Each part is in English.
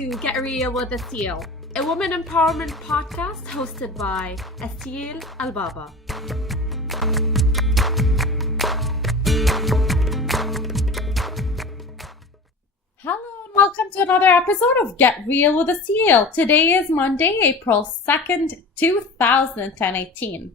to Get Real with Asil, a women empowerment podcast hosted by Asil Al-Baba. Hello and welcome to another episode of Get Real with Asil. Today is Monday, April 2nd, 2018.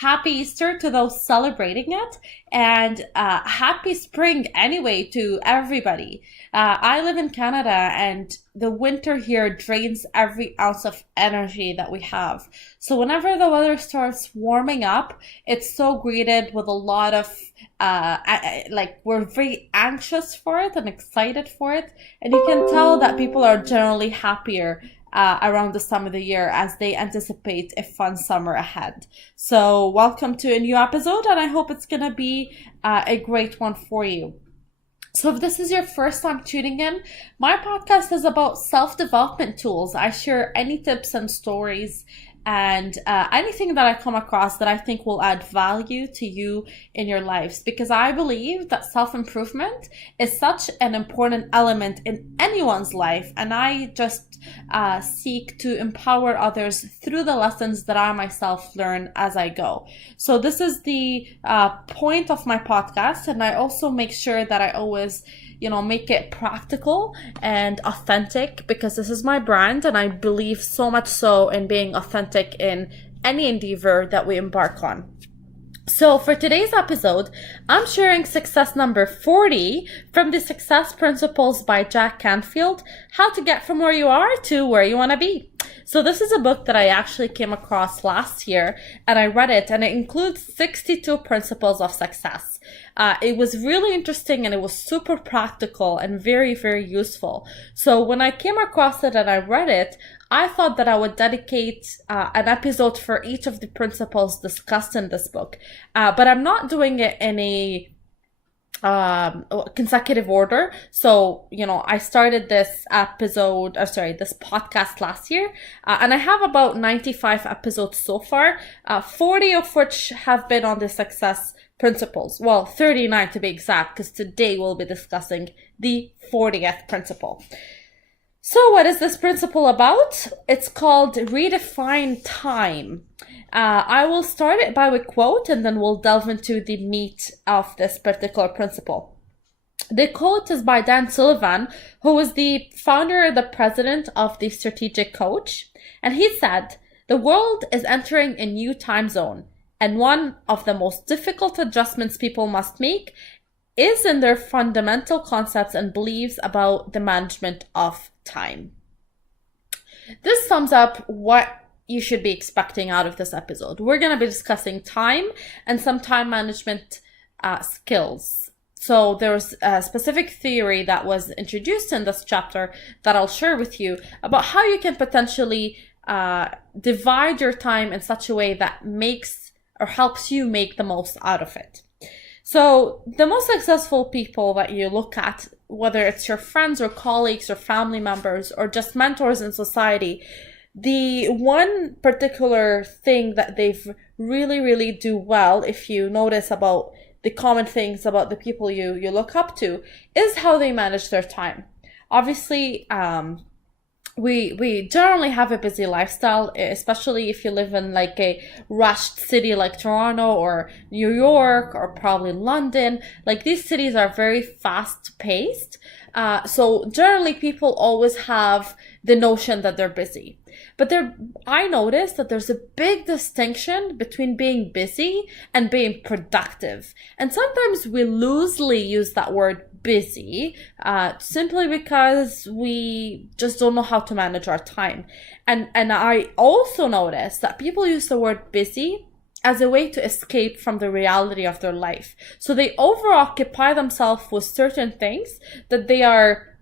Happy Easter to those celebrating it, and happy spring anyway to everybody. I live in Canada, and the winter here drains every ounce of energy that we have. So whenever the weather starts warming up, it's so greeted with a lot of we're very anxious for it and excited for it, and you can tell that people are generally happier around this time of the year as they anticipate a fun summer ahead. So welcome to a new episode, and I hope it's gonna be a great one for you. So if this is your first time tuning in, my podcast is about self-development tools. I share any tips and stories and anything that I come across that I think will add value to you in your lives, because I believe that self-improvement is such an important element in anyone's life, and I just seek to empower others through the lessons that I myself learn as I go. So this is the point of my podcast, and I also make sure that I always make it practical and authentic, because this is my brand and I believe so much so in being authentic in any endeavor that we embark on. So for today's episode, I'm sharing success number 40 from the Success Principles by Jack Canfield, how to get from where you are to where you want to be. So this is a book that I actually came across last year, and I read it, and it includes 62 principles of success. It was really interesting, and it was super practical and very, very useful. So when I came across it and I read it, I thought that I would dedicate an episode for each of the principles discussed in this book. But I'm not doing it in a consecutive order. So, I started this podcast last year, and I have about 95 episodes so far, 40 of which have been on the success principles. Well, 39 to be exact, because today we'll be discussing the 40th principle. So what is this principle about? It's called Redefine Time. I will start it by a quote, and then we'll delve into the meat of this particular principle. The quote is by Dan Sullivan, who is the founder and the president of the Strategic Coach. And he said, "The world is entering a new time zone, and one of the most difficult adjustments people must make is in their fundamental concepts and beliefs about the management of time." This sums up what you should be expecting out of this episode. We're going to be discussing time and some time management skills. So there's a specific theory that was introduced in this chapter that I'll share with you about how you can potentially divide your time in such a way that makes or helps you make the most out of it. So the most successful people that you look at, whether it's your friends or colleagues or family members or just mentors in society, the one particular thing that they've really, really do well, if you notice about the common things about the people you look up to, is how they manage their time. Obviously, we generally have a busy lifestyle, especially if you live in like a rushed city like Toronto or New York or probably London. Like, these cities are very fast paced. So generally people always have the notion that they're busy. But I noticed that there's a big distinction between being busy and being productive. And sometimes we loosely use that word busy simply because we just don't know how to manage our time. And I also noticed that people use the word busy as a way to escape from the reality of their life. So they over-occupy themselves with certain things that they are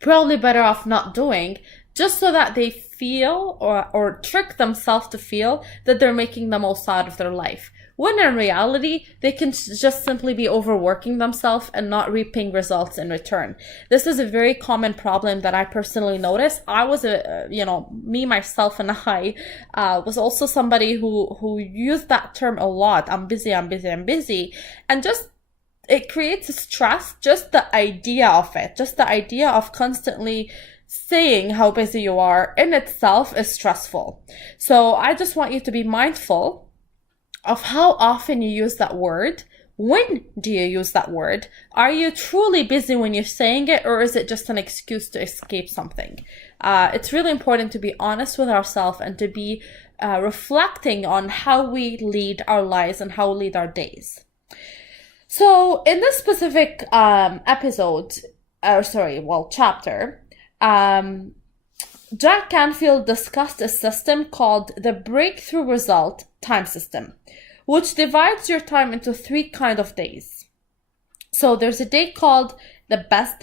probably better off not doing, just so that they feel or trick themselves to feel that they're making the most out of their life. When in reality, they can just simply be overworking themselves and not reaping results in return. This is a very common problem that I personally noticed. I was me, myself, and I was also somebody who used that term a lot. I'm busy, and just it creates a stress, just the idea of it, just the idea of constantly saying how busy you are in itself is stressful. So I just want you to be mindful of how often you use that word. When do you use that word? Are you truly busy when you're saying it, or is it just an excuse to escape something? It's really important to be honest with ourselves and to be reflecting on how we lead our lives and how we lead our days. So in this specific chapter, Jack Canfield discussed a system called the Breakthrough Result Time System, which divides your time into three kind of days. So there's a day called the best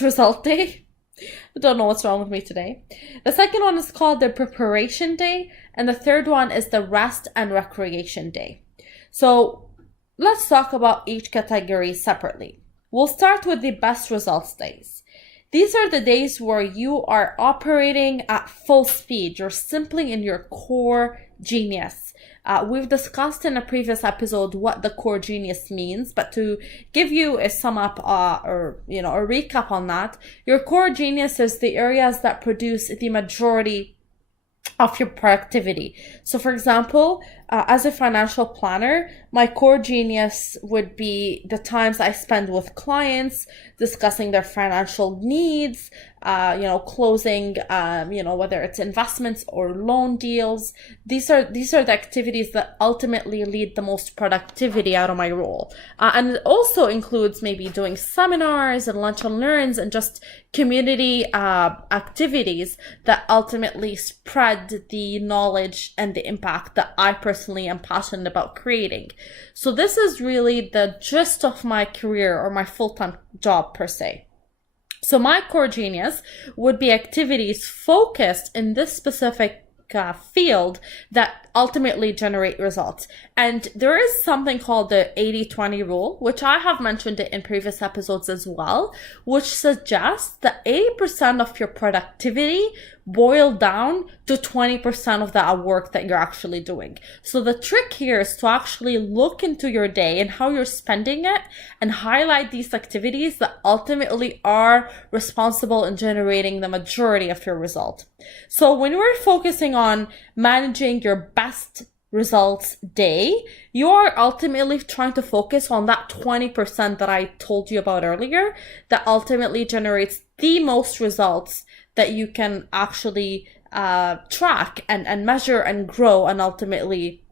result day. I don't know what's wrong with me today. The second one is called the preparation day, and the third one is the rest and recreation day. So let's talk about each category separately. We'll start with the best results days. These are the days where you are operating at full speed. You're simply in your core genius. We've discussed in a previous episode what the core genius means, but to give you a sum up or a recap on that, your core genius is the areas that produce the majority of your productivity. So for example, as a financial planner, my core genius would be the times I spend with clients discussing their financial needs, closing, whether it's investments or loan deals. These are the activities that ultimately lead the most productivity out of my role. And it also includes maybe doing seminars and lunch and learns and just community activities that ultimately spread the knowledge and the impact that I personally am passionate about creating. So this is really the gist of my career or my full-time job per se. So my core genius would be activities focused in this specific field that ultimately generate results. And there is something called the 80-20 rule, which I have mentioned it in previous episodes as well, which suggests that 80% of your productivity boil down to 20% of that work that you're actually doing. So the trick here is to actually look into your day and how you're spending it and highlight these activities that ultimately are responsible in generating the majority of your result. So when we're focusing on managing your best results day, you are ultimately trying to focus on that 20% that I told you about earlier that ultimately generates the most results that you can actually track and measure and grow and ultimately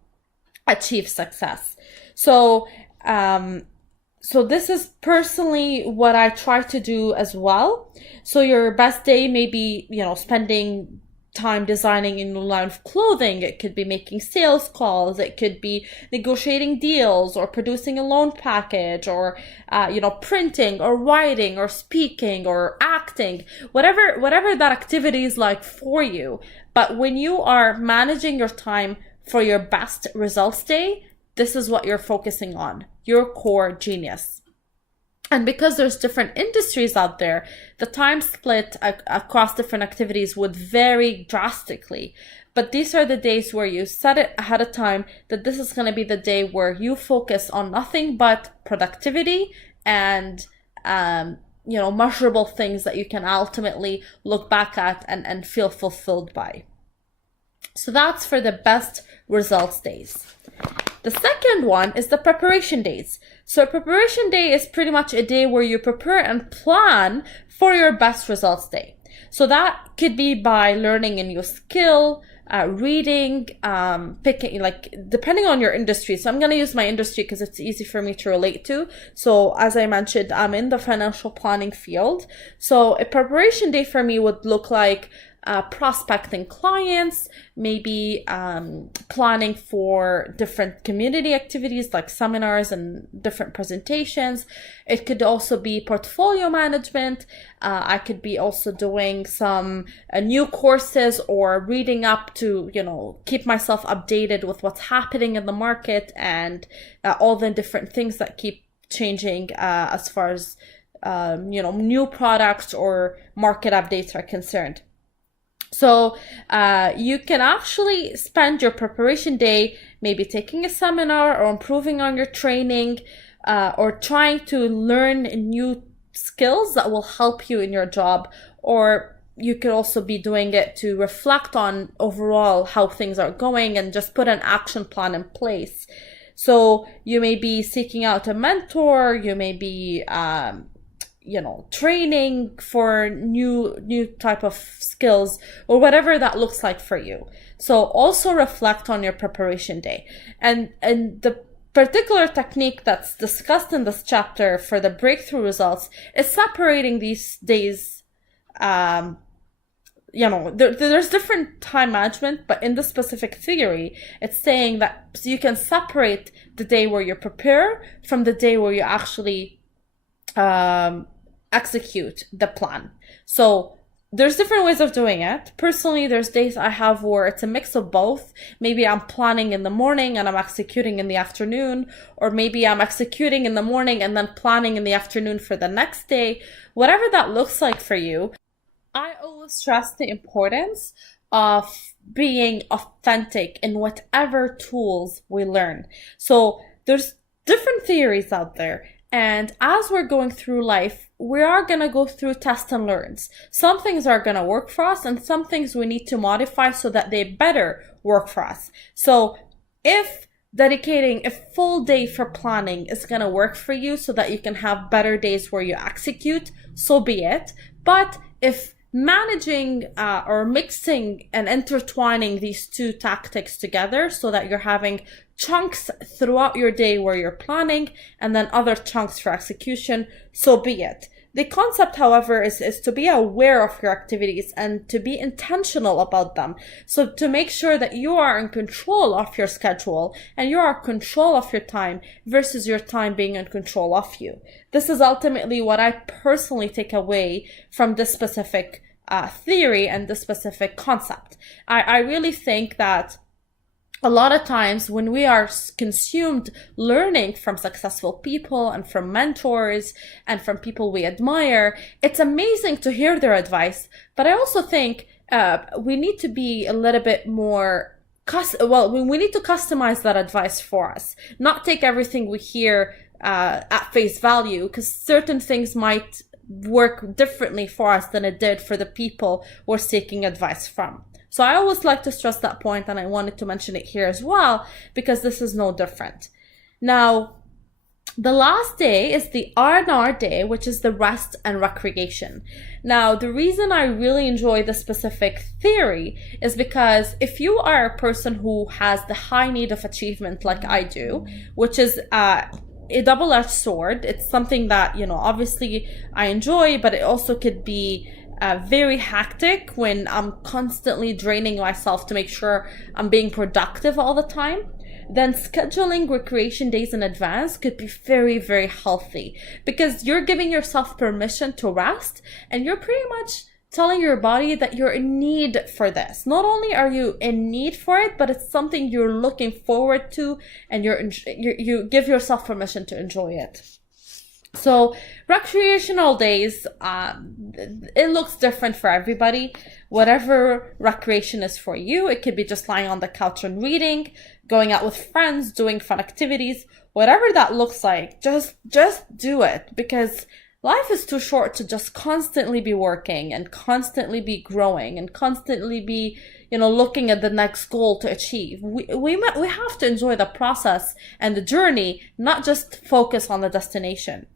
achieve success. So this is personally what I try to do as well. So your best day may be, spending time designing a new line of clothing. It could be making sales calls. It could be negotiating deals or producing a loan package or, printing or writing or speaking or acting, whatever that activity is like for you. But when you are managing your time for your best results day, this is what you're focusing on, your core genius. And because there's different industries out there, the time split across different activities would vary drastically. But these are the days where you set it ahead of time that this is going to be the day where you focus on nothing but productivity and, measurable things that you can ultimately look back at and feel fulfilled by. So that's for the best results days. The second one is the preparation days. So preparation day is pretty much a day where you prepare and plan for your best results day. So that could be by learning a new skill, reading, picking, depending on your industry. So I'm going to use my industry because it's easy for me to relate to. So as I mentioned, I'm in the financial planning field. So a preparation day for me would look like prospecting clients, maybe planning for different community activities like seminars and different presentations. It could also be portfolio management. I could be also doing some new courses or reading up to, keep myself updated with what's happening in the market and all the different things that keep changing as far as, new products or market updates are concerned. So you can actually spend your preparation day maybe taking a seminar or improving on your training or trying to learn new skills that will help you in your job, or you could also be doing it to reflect on overall how things are going and just put an action plan in place. So you may be seeking out a mentor, you may be training for new type of skills, or whatever that looks like for you. So also reflect on your preparation day. And the particular technique that's discussed in this chapter for the breakthrough results is separating these days. There's different time management, but in this specific theory, it's saying that you can separate the day where you prepare from the day where you actually execute the plan. So there's different ways of doing it. Personally, there's days I have where it's a mix of both. Maybe I'm planning in the morning and I'm executing in the afternoon, or maybe I'm executing in the morning and then planning in the afternoon for the next day. Whatever that looks like for you, I always stress the importance of being authentic in whatever tools we learn. So there's different theories out there. And as we're going through life, we are going to go through test and learns. Some things are going to work for us, and some things we need to modify so that they better work for us. So if dedicating a full day for planning is going to work for you so that you can have better days where you execute, so be it. But if managing or mixing and intertwining these two tactics together so that you're having chunks throughout your day where you're planning and then other chunks for execution, so be it. The concept, however, is to be aware of your activities and to be intentional about them. So to make sure that you are in control of your schedule and you are in control of your time versus your time being in control of you. This is ultimately what I personally take away from this specific theory and this specific concept. I really think that a lot of times when we are consumed learning from successful people and from mentors and from people we admire, it's amazing to hear their advice. But I also think we need to be a little bit more, we need to customize that advice for us, not take everything we hear at face value, because certain things might work differently for us than it did for the people we're seeking advice from. So I always like to stress that point, and I wanted to mention it here as well, because this is no different. Now, the last day is the R&R day, which is the rest and recreation. Now, the reason I really enjoy this specific theory is because if you are a person who has the high need of achievement like I do, which is a double-edged sword, it's something that, obviously I enjoy, but it also could be very hectic when I'm constantly draining myself to make sure I'm being productive all the time, then scheduling recreation days in advance could be very, very healthy, because you're giving yourself permission to rest, and you're pretty much telling your body that you're in need for this. Not only are you in need for it, but it's something you're looking forward to, and you give yourself permission to enjoy it. So recreational days, it looks different for everybody. Whatever recreation is for you, it could be just lying on the couch and reading, going out with friends, doing fun activities, whatever that looks like, just do it, because life is too short to just constantly be working and constantly be growing and constantly be, looking at the next goal to achieve. We have to enjoy the process and the journey, not just focus on the destination.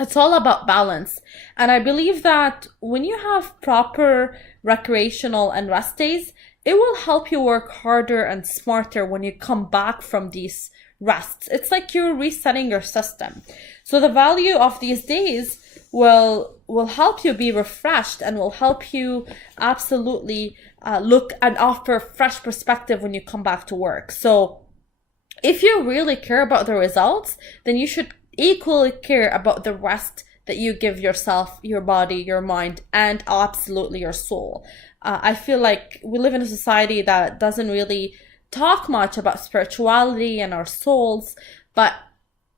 It's all about balance. And I believe that when you have proper recreational and rest days, it will help you work harder and smarter when you come back from these rests. It's like you're resetting your system. So the value of these days will help you be refreshed and will help you absolutely look and offer fresh perspective when you come back to work. So if you really care about the results, then you should equally care about the rest that you give yourself, your body, your mind, and absolutely your soul. I feel like we live in a society that doesn't really talk much about spirituality and our souls, but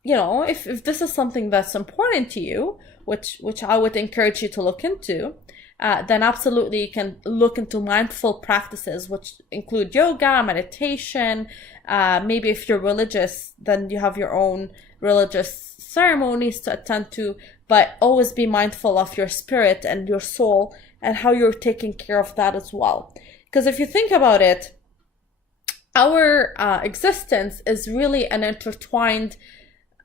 if this is something that's important to you, which I would encourage you to look into, then absolutely you can look into mindful practices, which include yoga, meditation. Maybe if you're religious, then you have your own religious ceremonies to attend to, but always be mindful of your spirit and your soul and how you're taking care of that as well. Because if you think about it, our existence is really an intertwined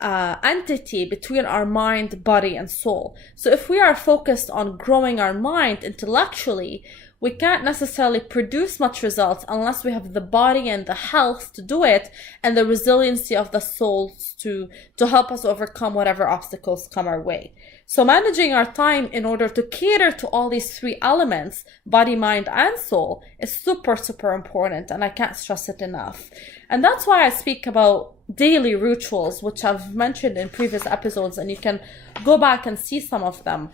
entity between our mind, body, and soul. So if we are focused on growing our mind intellectually, we can't necessarily produce much results unless we have the body and the health to do it, and the resiliency of the soul to help us overcome whatever obstacles come our way. So managing our time in order to cater to all these three elements, body, mind, and soul, is super, super important, and I can't stress it enough. And that's why I speak about daily rituals, which I've mentioned in previous episodes, and you can go back and see some of them.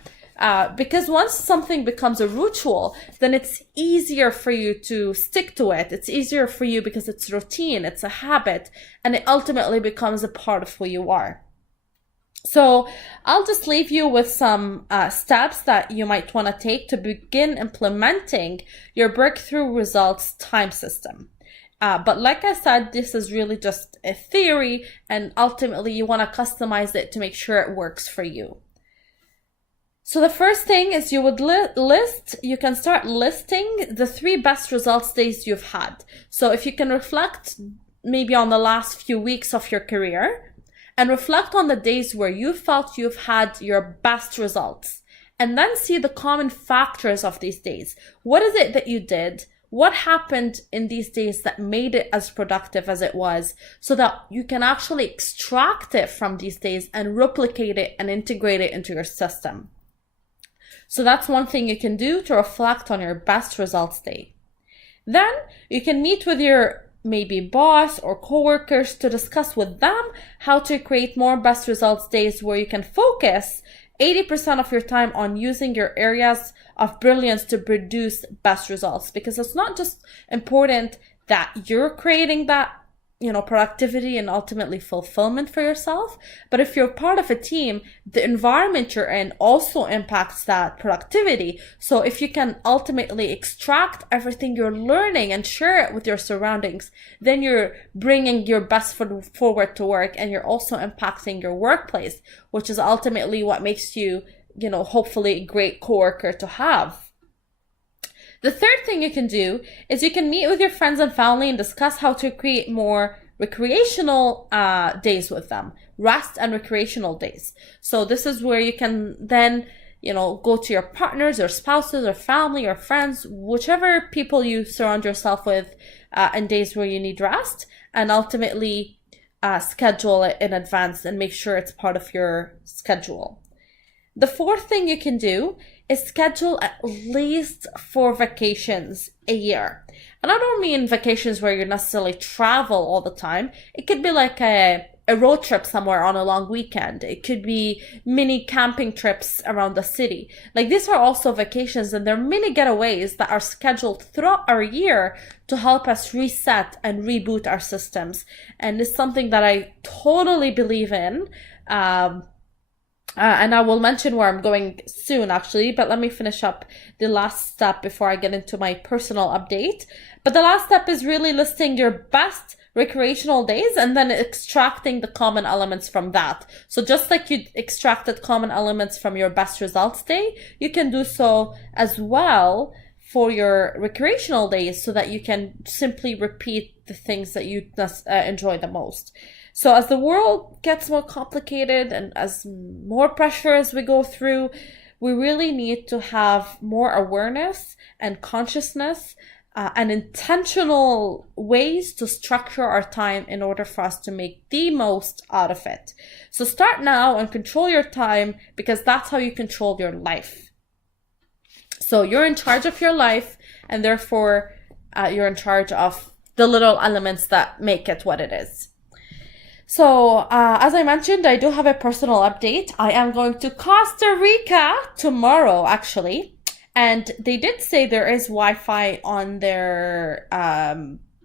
Because once something becomes a ritual, then it's easier for you to stick to it. It's easier for you because it's routine, it's a habit, and it ultimately becomes a part of who you are. So I'll just leave you with some steps that you might want to take to begin implementing your breakthrough results time system. But like I said, this is really just a theory, and ultimately you want to customize it to make sure it works for you. So the first thing is you can start listing the 3 best results days you've had. So if you can reflect maybe on the last few weeks of your career and reflect on the days where you felt you've had your best results, and then see the common factors of these days. What is it that you did? What happened in these days that made it as productive as it was, so that you can actually extract it from these days and replicate it and integrate it into your system. So that's one thing you can do to reflect on your best results day. Then you can meet with your maybe boss or coworkers to discuss with them how to create more best results days where you can focus 80% of your time on using your areas of brilliance to produce best results. Because it's not just important that you're creating that, productivity and ultimately fulfillment for yourself, but if you're part of a team, the environment you're in also impacts that productivity. So if you can ultimately extract everything you're learning and share it with your surroundings, then you're bringing your best foot forward to work, and you're also impacting your workplace, which is ultimately what makes you, hopefully a great coworker to have. The third thing you can do is you can meet with your friends and family and discuss how to create more recreational days with them, rest and recreational days. So this is where you can then, go to your partners or spouses or family or friends, whichever people you surround yourself with in days where you need rest, and ultimately schedule it in advance and make sure it's part of your schedule. The fourth thing you can do is schedule at least 4 vacations a year. And I don't mean vacations where you necessarily travel all the time. It could be like a road trip somewhere on a long weekend. It could be mini camping trips around the city. Like, these are also vacations, and they're mini getaways that are scheduled throughout our year to help us reset and reboot our systems. And it's something that I totally believe in. And I will mention where I'm going soon, actually, but let me finish up the last step before I get into my personal update. But the last step is really listing your best recreational days and then extracting the common elements from that. So just like you extracted common elements from your best results day, you can do so as well for your recreational days, so that you can simply repeat the things that you enjoy the most. So as the world gets more complicated and as more pressure as we go through, we really need to have more awareness and consciousness and intentional ways to structure our time in order for us to make the most out of it. So start now and control your time, because that's how you control your life. So you're in charge of your life, and therefore you're in charge of the little elements that make it what it is. So, as I mentioned, I do have a personal update. I am going to Costa Rica tomorrow, actually. And they did say there is Wi-Fi on their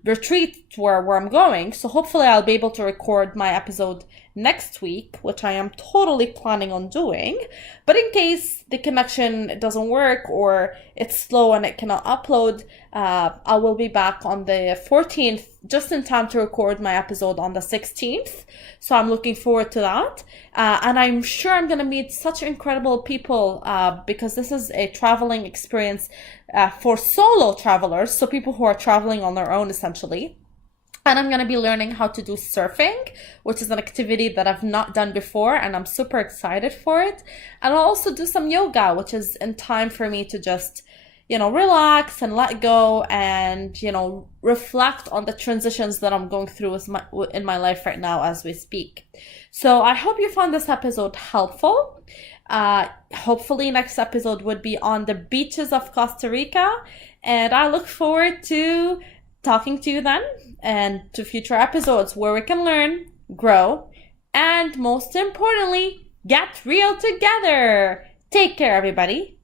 retreat where I'm going. So hopefully I'll be able to record my episode next week, which I am totally planning on doing. But in case the connection doesn't work or it's slow and it cannot upload, I will be back on the 14th, just in time to record my episode on the 16th. So I'm looking forward to that. And I'm sure I'm going to meet such incredible people because this is a traveling experience for solo travelers, so people who are traveling on their own essentially. And I'm going to be learning how to do surfing, which is an activity that I've not done before, and I'm super excited for it. And I'll also do some yoga, which is in time for me to just, relax and let go and, reflect on the transitions that I'm going through in my life right now as we speak. So I hope you found this episode helpful. Hopefully next episode would be on the beaches of Costa Rica, and I look forward to talking to you then and to future episodes where we can learn, grow, and most importantly, get real together. Take care, everybody.